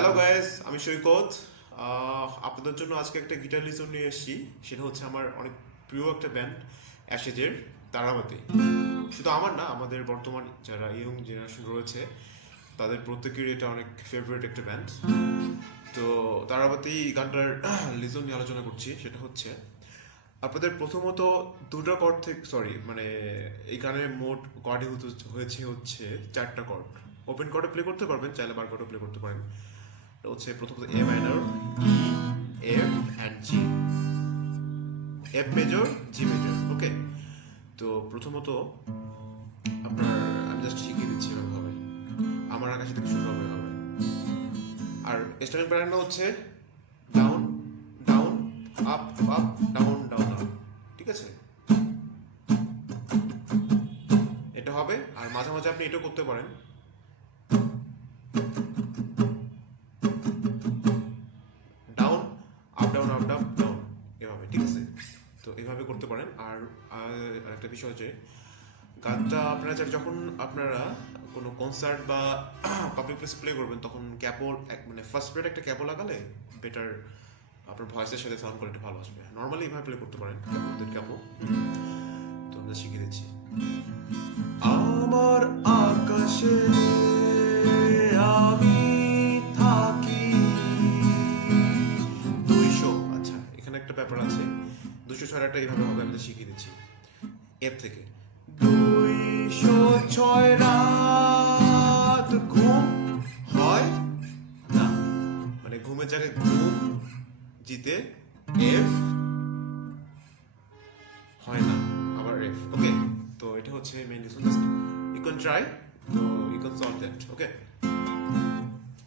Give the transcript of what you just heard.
Hello guys, আমি সৈকত। আপনাদের জন্য আজকে একটা গিটার লিসন নিয়ে এসেছি। সেটা হচ্ছে আমার অনেক প্রিয় একটা ব্যান্ড, অ্যাশেজের তারাবাতি। শুধু আমার না, আমাদের বর্তমান যারা ইয়ং জেনারেশন রয়েছে তাদের প্রত্যেকেরই এটা অনেক ফেভারিট একটা ব্যান্ড। তো তারাবাতি গানটার লিসন নিয়ে আলোচনা করছি। সেটা হচ্ছে আপনাদের প্রথমত দুটো কর্ড থেকে, মানে এই গানের মোট কর্ডে হয়েছে হচ্ছে 4টা কর্ড। ওপেন কর্ডে প্লে করতে পারবেন, চাইলে বার কর্ডে প্লে করতে পারেন। এটা হচ্ছে প্রথমত A minor, E, F and G. F major, G major. Okay, তো প্রথমত আপনার আমি জাস্ট শিখিয়ে দিচ্ছি এরকম হবে। আমার আকাশে থেকে শুরু হবে হবে। আর স্টার্টিং প্যাটার্নটা হচ্ছে down down, up up, down down up. ঠিক আছে, এটা হবে। আর মাঝে মাঝে আপনি এটাও করতে পারেন, down up down up down down, এভাবে। ঠিক আছে, তো এভাবে করতে পারেন। আর একটা বিষয় যে গানটা আপনারা যখন আপনারা কোনো কনসার্ট বা পাবলিক প্লেসে প্লে করবেন তখন ক্যাপো, মানে ফার্স্ট প্লেট একটা ক্যাপো লাগালে বেটার আপনার ভয়েসের সাথে সাউন্ড কোয়ালিটি ভালো আসবে। নর্মালি এভাবে প্লে করতে পারেন ক্যাপো। তো আমরা শিখিয়ে দিচ্ছি। আমার আকাশে আমি থাকি 200। আচ্ছা, এখানে একটা ব্যাপার আছে, 206 এইভাবে হবে। আমি শিখিয়ে দিচ্ছি এর থেকে। 206 রাত ঘুম হয় না, মানে ঘুমের জায়গায় ঘুম জিতে এফ হয় না, আবার এফ। ওকে, তো এটা হচ্ছে main reason. Just you can try, তো you can solve that. Okay.